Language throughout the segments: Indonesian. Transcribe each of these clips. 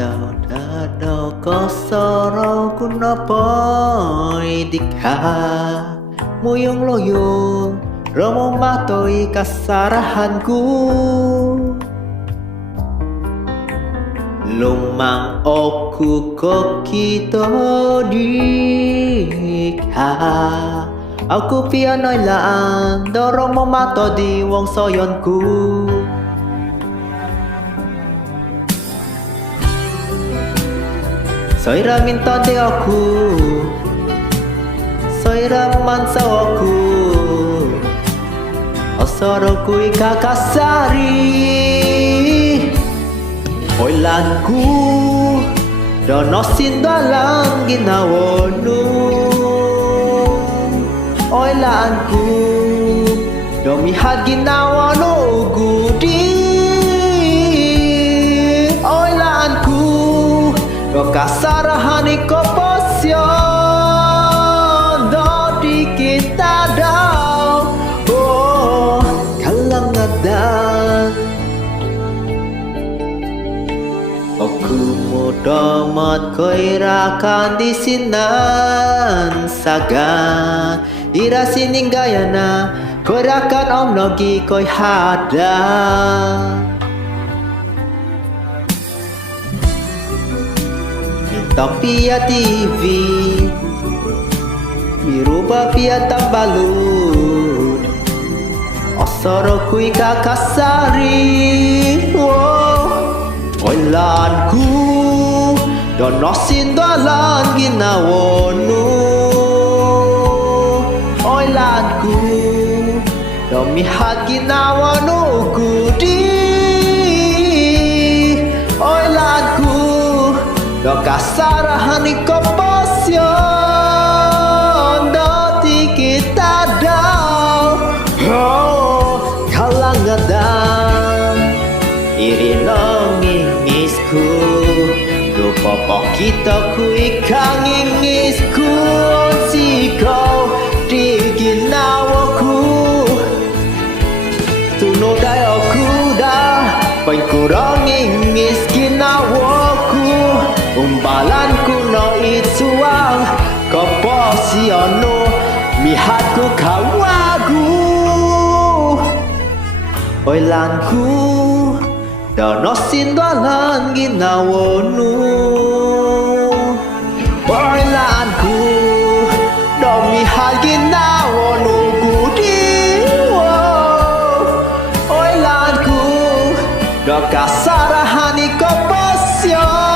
Dado kosoro kuno poi dikha Muyung loyong romo matoi kasarahanku Lumang oku kokito dikha Aku pianoy laan dorong mamato di wong soyonku Soira minta de aku Soira mansa aku Osoro kui kakasari Oilanku Dono sindalang ginawonu Oilanku Domihat ginawonu gudi Oilanku Do kasarahani ko posyon Do di kita daw Oh kalangadan Aku muda mat koirakan di sinan sagan Ira sining gayana koirakan om nogi koi hada Pia TV Miruba pia tambalut Osoro kui kakasari Oilanku Donosin dalan ginawonu Oilanku Domihat ginawonu gudi Oilanku Do kasarahani ko posyon Do di kita daw Oh kalangadan Iri nongingisku Do popok kita ku ikang ingisku Siko di ginawaku Tuno dayo kuda Pain kurang ingis ginawaku Umbalan kuno ituang Keposiono Mihatku kawagu Oilanku Dono sindalan ginawonu Oilanku Domihat ginawonu gudi Oilanku Do kasarahani keposion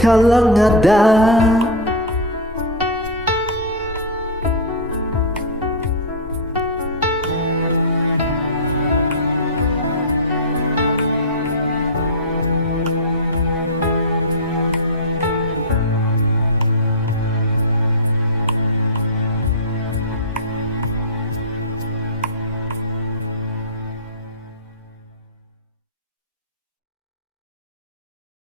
Kalangadan